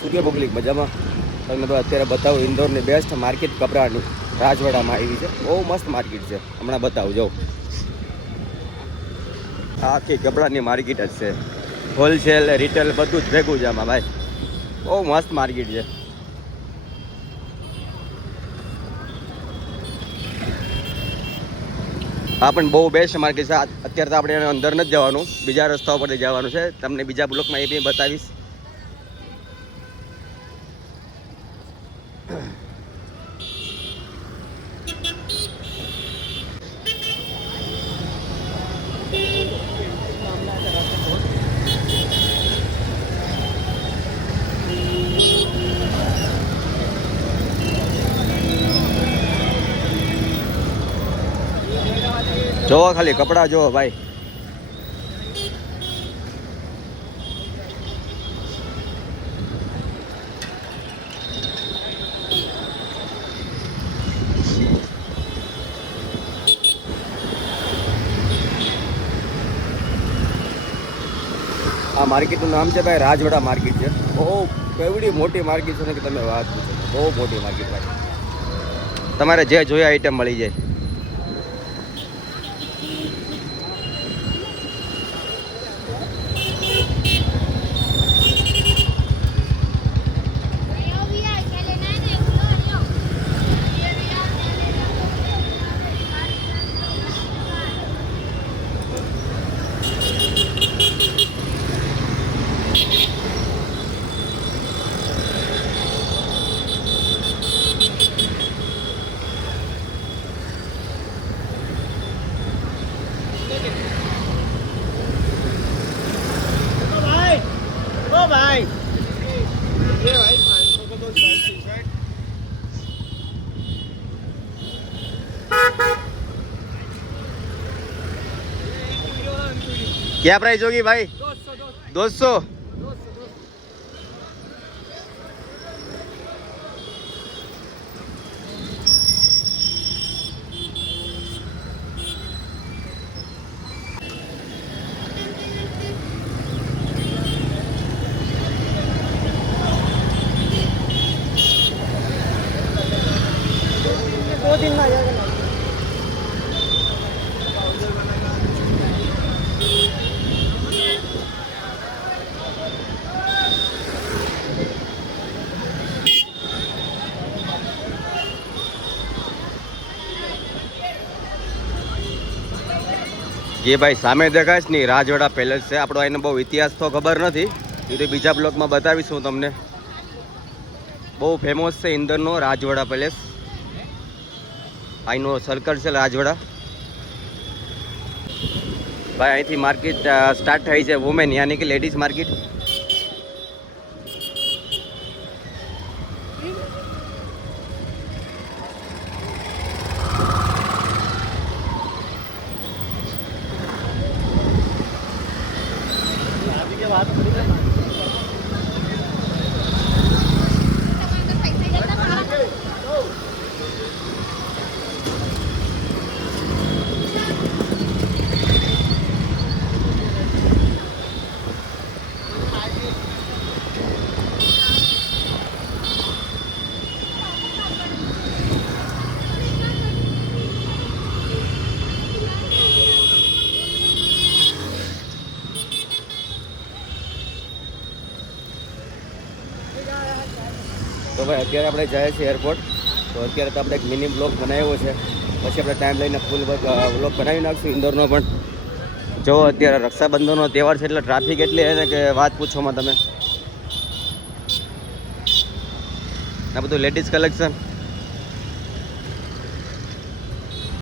સૂર્ય પબ્લિક મજામાં. તમને તો અત્યારે બતાવું ઇન્દોરની બેસ્ટ માર્કેટ કપડાની રાજવાડામાં આવી છે. બહુ મસ્ત માર્કેટ છે, હમણાં બતાવું જાઉં. આખી કપડાની માર્કેટ જ છે, હોલસેલ રિટેલ બધું જ ભેગું છે આમાં ભાઈ. બહુ મસ્ત માર્કેટ છે. આ પણ બહુ બેસ્ટ માર્કેટ છે. અત્યારે તો આપણે અંદર નથી જવાનું, બીજા રસ્તા પરથી જવાનું છે. તમને બીજા બ્લોકમાં એ બી બતાવીશ. જોવો ખાલી કપડા જોવો ભાઈ. આ માર્કેટનું નામ છે ભાઈ રાજવાડા માર્કેટ છે. બહુ કેવડી મોટી માર્કેટ છે ને કે તમે વાત પૂછો. બહુ મોટી માર્કેટ ભાઈ. તમારે જે જોઈએ આઈટમ મળી જાય. भाई ये भाई 500 को तो शर्ट टी शर्ट क्या प्राइस होगी भाई? 200. दिन में आ जाएगा। જે ભાઈ સામે દેખાય છે ને રાજવાડા પેલેસ છે. આપણો એનો બહુ ઇતિહાસ તો ખબર નથી, એ તો બીજા બ્લોકમાં બતાવીશું તમને. બહુ ફેમસ છે ઇન્દોરનો રાજવાડા પેલેસ. અહીંનો સર્કલ છે રાજવાડા ભાઈ. અહીંથી માર્કેટ સ્ટાર્ટ થઈ છે વુમેન યાની કે લેડીઝ માર્કેટ. તો ભાઈ અત્યારે આપણે જઈએ છીએ એરપોર્ટ. તો અત્યારે તો આપણે એક મિની બ્લોગ બનાવ્યો છે, પછી આપણે ટાઈમ લઈને ફૂલ બ્લોગ બનાવી નાખશું ઇન્દોરનો પણ. જો અત્યારે રક્ષાબંધનનો તહેવાર છે એટલે ટ્રાફિક એટલી છે ને કે વાત પૂછોમાં તમે. આ બધું લેડીઝ કલેક્શન.